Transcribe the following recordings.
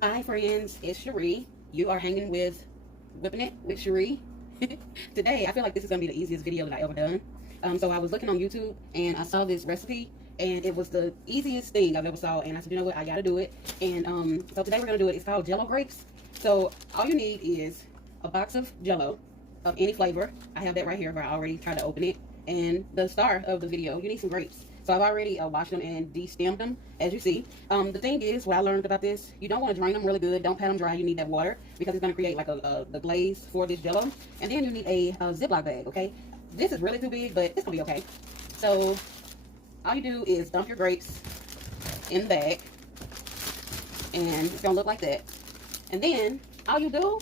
Hi friends, it's Cherie. You are hanging with Whipping It with Cherie. Today, I feel like this is going to be the easiest video that I ever done. So I was looking on YouTube and I saw this recipe and it was the easiest thing I've ever saw. And I said, you know what, I got to do it. And so today we're going to do it. It's called Jello Grapes. So all you need is a box of Jello of any flavor. I have that right here where I already tried to open it. And the star of the video, you need some grapes. So I've already washed them and de-stemmed them, as you see. The thing is, what I learned about this, you don't want to drain them really good. Don't pat them dry. You need that water because it's going to create like the glaze for this Jello. And then you need a Ziploc bag, okay? This is really too big, but it's going to be okay. So all you do is dump your grapes in the bag. And it's going to look like that. And then all you do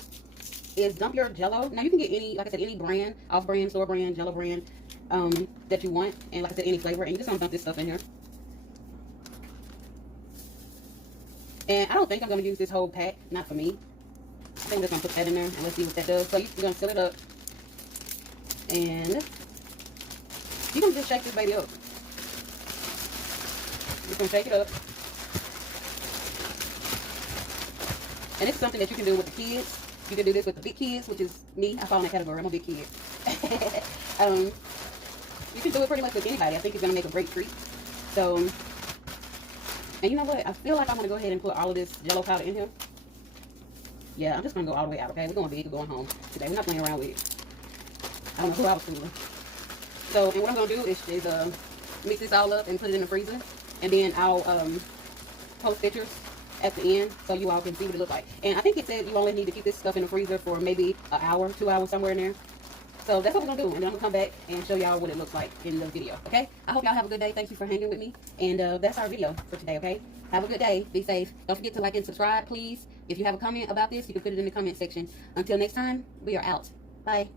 is dump your Jello. Now you can get any, like I said, any brand, off-brand, store brand, Jello brand, that you want, and like I said, any flavor, and you just gonna dump this stuff in here. And I don't think I'm gonna use this whole pack, not for me. I think I'm just gonna put that in there and let's see what that does. So you're gonna fill it up, and you're gonna just shake this baby up. Just gonna shake it up, and it's something that you can do with the kids. You can do this with the big kids, which is me. I fall in that category. I'm a big kid. You can do it pretty much with anybody. I think it's going to make a great treat. So, and you know what? I feel like I'm going to go ahead and put all of this Jello powder in here. Yeah, I'm just going to go all the way out, okay? We're going big. We're going home today. We're not playing around with it. I don't know who I was fooling. So, and what I'm going to do is mix this all up and put it in the freezer. And then I'll post pictures at the end so you all can see what it looks like. And I think it said you only need to keep this stuff in the freezer for maybe an hour, 2 hours, somewhere in there. So that's what we're going to do. And then I'm going to come back and show y'all what it looks like in the video, okay? I hope y'all have a good day. Thank you for hanging with me. And that's our video for today, okay? Have a good day. Be safe. Don't forget to like and subscribe, please. If you have a comment about this, you can put it in the comment section. Until next time, we are out. Bye.